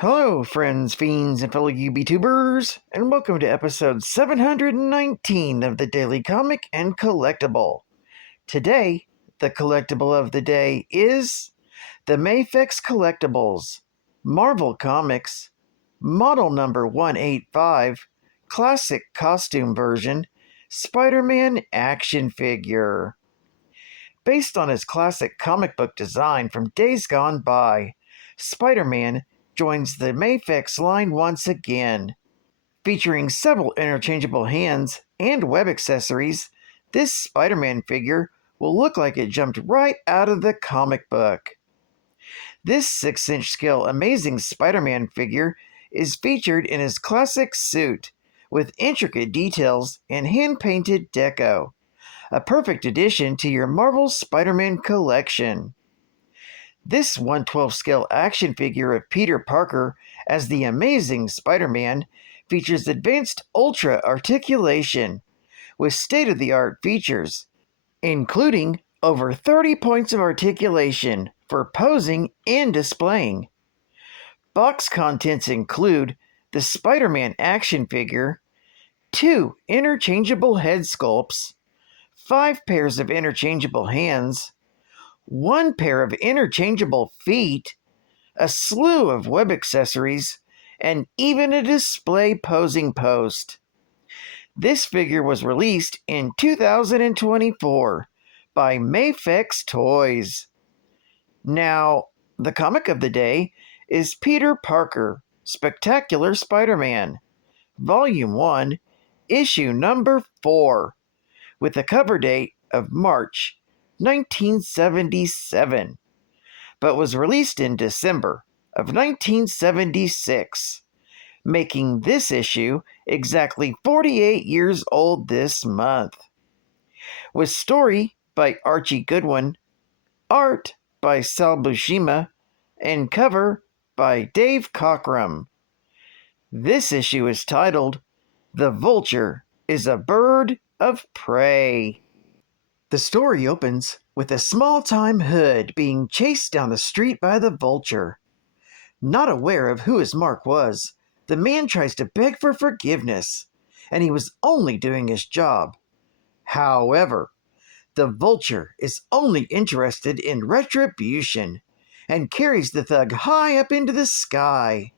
Hello, friends, fiends, and fellow UBTubers, and welcome to episode 719 of the Daily Comic and Collectible. Today, the collectible of the day is the Mafex Collectibles, Marvel Comics, model number 185, classic costume version, Spider-Man action figure. Based on his classic comic book design from days gone by, Spider-Man joins the Mafex line once again. Featuring several interchangeable hands and web accessories, this Spider-Man figure will look like it jumped right out of the comic book. This 6-inch scale Amazing Spider-Man figure is featured in his classic suit, with intricate details and hand-painted deco. A perfect addition to your Marvel Spider-Man collection. This 1/12 scale action figure of Peter Parker as the Amazing Spider-Man features advanced ultra articulation with state-of-the-art features, including over 30 points of articulation for posing and displaying. Box contents include the Spider-Man action figure, 2 interchangeable head sculpts, 5 pairs of interchangeable hands, 1 pair of interchangeable feet, a slew of web accessories, and even a display posing post. This figure was released in 2024 by Mafex Toys. Now, the comic of the day is Peter Parker, Spectacular Spider-Man, Volume 1, Issue number 4, with a cover date of March 1977, but was released in December of 1976, making this issue exactly 48 years old this month. With story by Archie Goodwin, art by Sal Buscema, and cover by Dave Cockrum. This issue is titled, "The Vulture is a Bird of Prey." The story opens with a small-time hood being chased down the street by the Vulture. Not aware of who his mark was, the man tries to beg for forgiveness, and he was only doing his job. However, the Vulture is only interested in retribution and carries the thug high up into the sky.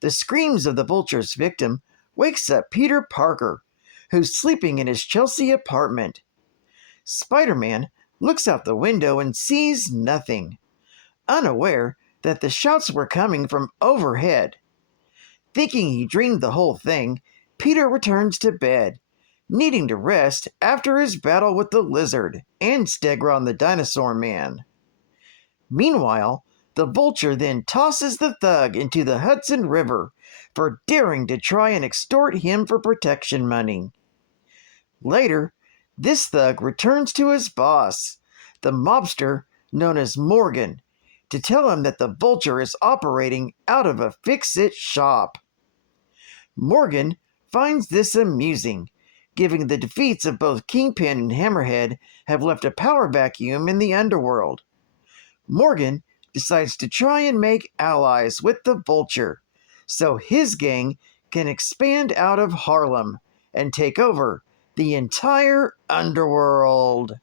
The screams of the Vulture's victim wakes up Peter Parker, who's sleeping in his Chelsea apartment. Spider-Man looks out the window and sees nothing, unaware that the shouts were coming from overhead. Thinking he dreamed the whole thing, Peter returns to bed, needing to rest after his battle with the Lizard and Stegron the Dinosaur Man. Meanwhile, the Vulture then tosses the thug into the Hudson River for daring to try and extort him for protection money. Later, this thug returns to his boss, the mobster known as Morgan, to tell him that the Vulture is operating out of a fix-it shop. Morgan finds this amusing, given the defeats of both Kingpin and Hammerhead have left a power vacuum in the underworld. Morgan decides to try and make allies with the Vulture, so his gang can expand out of Harlem and take over the entire underworld.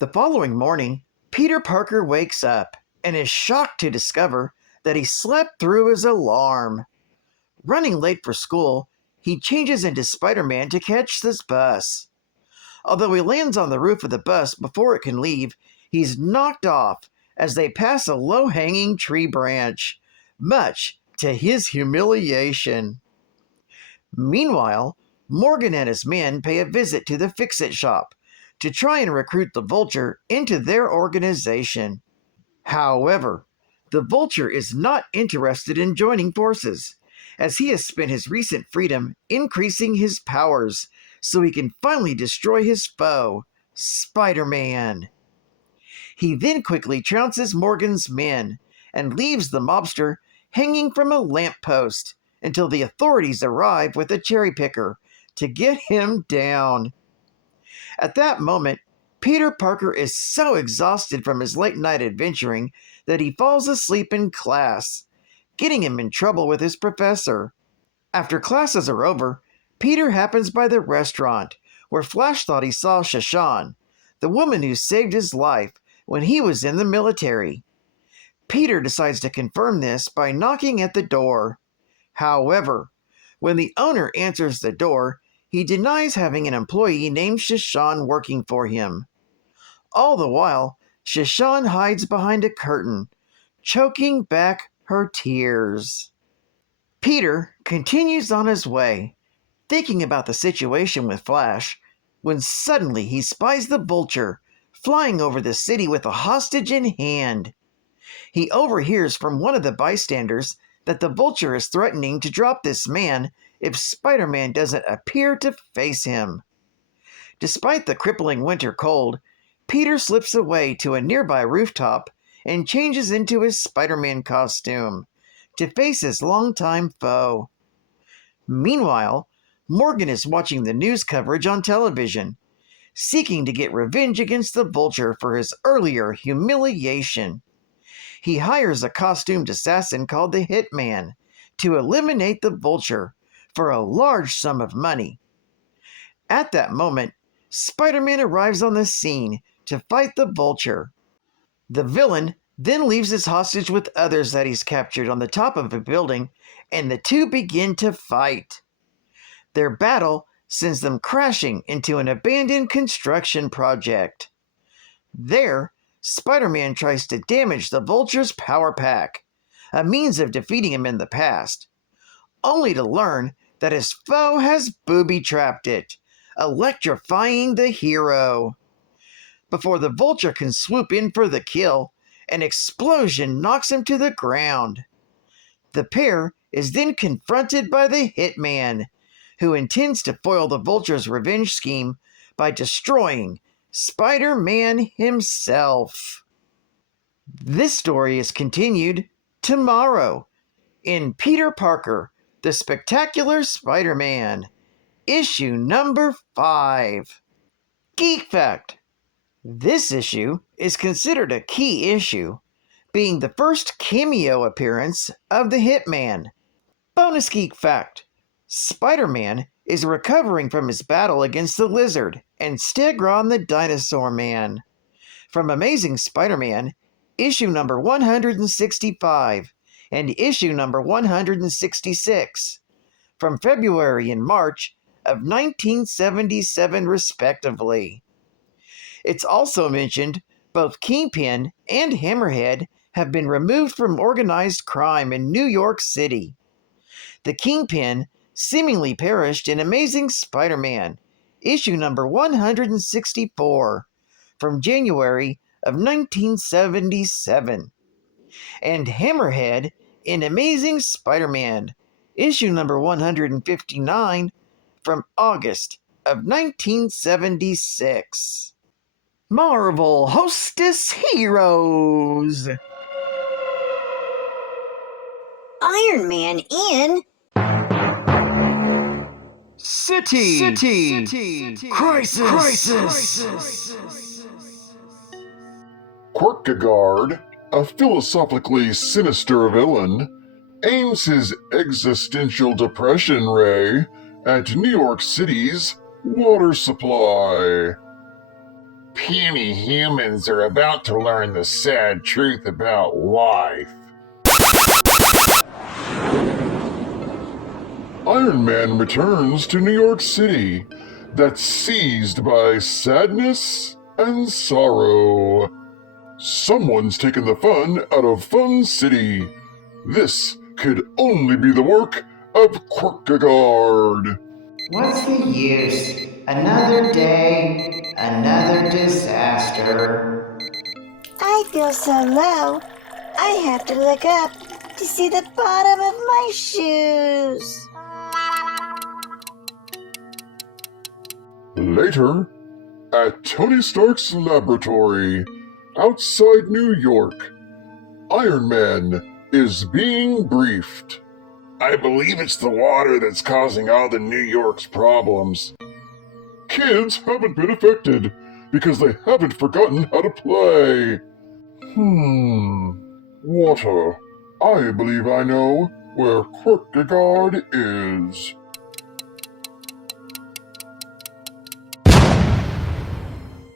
The following morning, Peter Parker wakes up and is shocked to discover that he slept through his alarm. Running late for school, he changes into Spider-Man to catch this bus. Although he lands on the roof of the bus before it can leave, he's knocked off as they pass a low-hanging tree branch, much to his humiliation. Meanwhile, Morgan and his men pay a visit to the Fix-It shop to try and recruit the Vulture into their organization. However, the Vulture is not interested in joining forces, as he has spent his recent freedom increasing his powers so he can finally destroy his foe, Spider-Man. He then quickly trounces Morgan's men and leaves the mobster hanging from a lamppost until the authorities arrive with a cherry picker to get him down. At that moment, Peter Parker is so exhausted from his late-night adventuring that he falls asleep in class, getting him in trouble with his professor. After classes are over, Peter happens by the restaurant where Flash thought he saw Shashan, the woman who saved his life when he was in the military. Peter decides to confirm this by knocking at the door. However, when the owner answers the door, he denies having an employee named Shashan working for him. All the while, Shashan hides behind a curtain, choking back her tears. Peter continues on his way, thinking about the situation with Flash, when suddenly he spies the Vulture flying over the city with a hostage in hand. He overhears from one of the bystanders that the Vulture is threatening to drop this man if Spider-Man doesn't appear to face him. Despite the crippling winter cold, Peter slips away to a nearby rooftop and changes into his Spider-Man costume to face his longtime foe. Meanwhile, Morgan is watching the news coverage on television, seeking to get revenge against the Vulture for his earlier humiliation. He hires a costumed assassin called the Hitman to eliminate the Vulture for a large sum of money. At that moment, Spider-Man arrives on the scene to fight the Vulture. The villain then leaves his hostage with others that he's captured on the top of a building, and the two begin to fight. Their battle sends them crashing into an abandoned construction project. There, Spider-Man tries to damage the Vulture's power pack, a means of defeating him in the past, only to learn that his foe has booby-trapped it, electrifying the hero. Before the Vulture can swoop in for the kill, an explosion knocks him to the ground. The pair is then confronted by the Hitman, who intends to foil the Vulture's revenge scheme by destroying Spider-Man himself. This story is continued tomorrow in Peter Parker, the Spectacular Spider-Man, issue number 5. Geek Fact: this issue is considered a key issue, being the first cameo appearance of the Hitman. Bonus Geek Fact: Spider-Man is recovering from his battle against the Lizard and Stegron the Dinosaur Man. From Amazing Spider-Man, issue number 165 and issue number 166, from February and March of 1977 respectively. It's also mentioned both Kingpin and Hammerhead have been removed from organized crime in New York City. The Kingpin seemingly perished in Amazing Spider-Man, issue number 164, from January of 1977, and Hammerhead in Amazing Spider-Man, issue number 159, from August of 1976. Marvel Hostess Heroes! Iron Man in City. Crisis. Kierkegaard, a philosophically sinister villain, aims his existential depression ray at New York City's water supply. Puny humans are about to learn the sad truth about life. Iron Man returns to New York City, that's seized by sadness and sorrow. Someone's taken the fun out of Fun City. This could only be the work of Kierkegaard. What's the use? Another day, another disaster. I feel so low, I have to look up to see the bottom of my shoes. Later, at Tony Stark's laboratory, outside New York, Iron Man is being briefed. I believe it's the water that's causing all the New York's problems. Kids haven't been affected because they haven't forgotten how to play. Water. I believe I know where Kierkegaard is.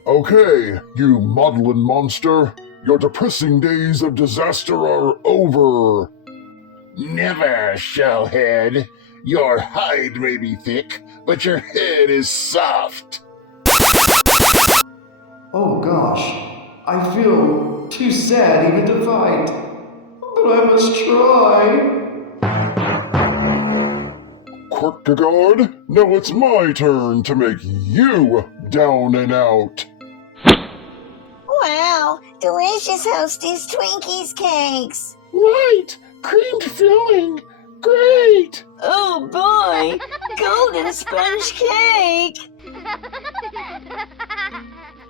Okay, you maudlin monster, your depressing days of disaster are over. Never, shellhead. Your hide may be thick, but your head is soft. Oh gosh, I feel too sad even to fight. But I must try. Kierkegaard, now it's my turn to make you down and out. Wow, delicious Hostess Twinkies cakes. Right! Creamed filling! Great! Oh boy, golden sponge cake.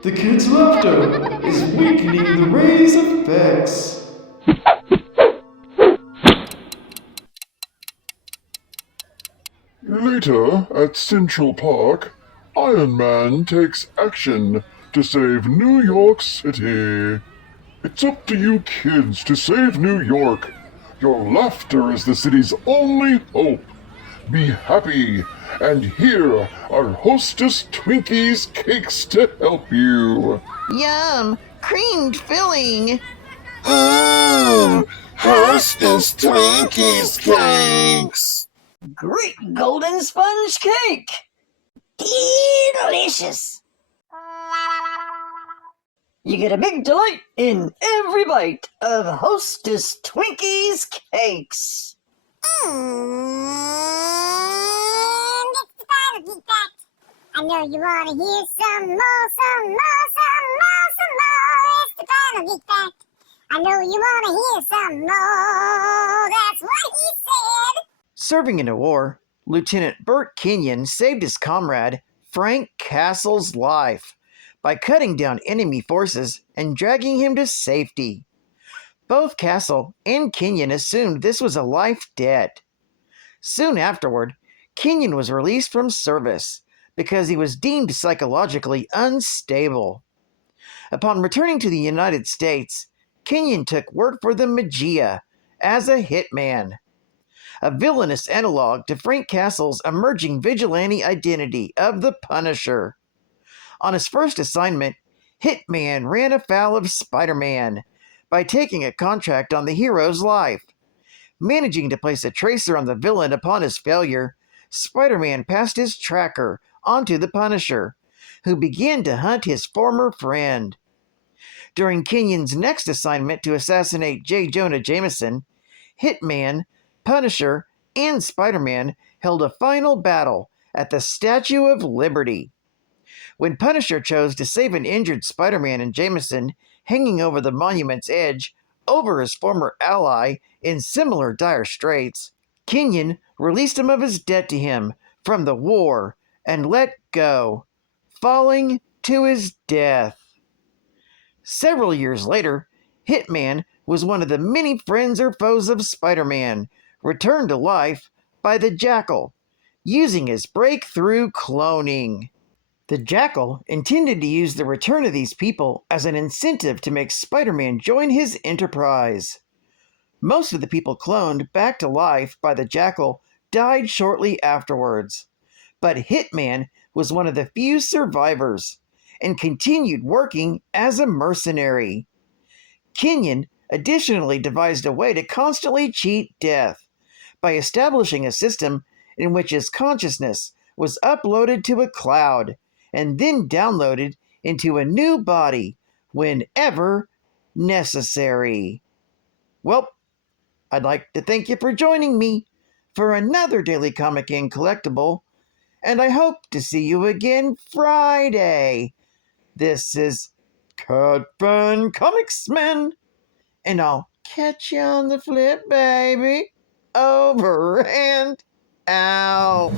The kids' laughter is weakening the ray's effects. Later, at Central Park, Iron Man takes action to save New York City. It's up to you kids to save New York. Your laughter is the city's only hope. Be happy, and here are Hostess Twinkies cakes to help you. Yum! Creamed filling! Hostess Twinkies cakes! Great golden sponge cake. Delicious. You get a big delight in every bite of Hostess Twinkies cakes. It's the final geek fact. I know you want to hear some more, some more, some more, some more. It's the final geek fact. I know you want to hear some more. That's what he said. Serving in a war, Lieutenant Burt Kenyon saved his comrade, Frank Castle's life by cutting down enemy forces and dragging him to safety. Both Castle and Kenyon assumed this was a life debt. Soon afterward, Kenyon was released from service because he was deemed psychologically unstable. Upon returning to the United States, Kenyon took work for the Magia as a hitman, a villainous analog to Frank Castle's emerging vigilante identity of the Punisher. On his first assignment, Hitman ran afoul of Spider-Man by taking a contract on the hero's life. Managing to place a tracer on the villain upon his failure, Spider-Man passed his tracker onto the Punisher, who began to hunt his former friend. During Kenyon's next assignment to assassinate J. Jonah Jameson, Hitman, Punisher, and Spider-Man held a final battle at the Statue of Liberty. When Punisher chose to save an injured Spider-Man and Jameson hanging over the monument's edge over his former ally in similar dire straits, Kenyon released him of his debt to him from the war and let go, falling to his death. Several years later, Hitman was one of the many friends or foes of Spider-Man, returned to life by the Jackal, using his breakthrough cloning. The Jackal intended to use the return of these people as an incentive to make Spider-Man join his enterprise. Most of the people cloned back to life by the Jackal died shortly afterwards, but Hitman was one of the few survivors and continued working as a mercenary. Kenyon additionally devised a way to constantly cheat death by establishing a system in which his consciousness was uploaded to a cloud and then downloaded into a new body whenever necessary. Well, I'd like to thank you for joining me for another Daily Comic and Collectible, and I hope to see you again Friday. This is Cutfun Comicsman, and I'll catch you on the flip, baby. Over and out.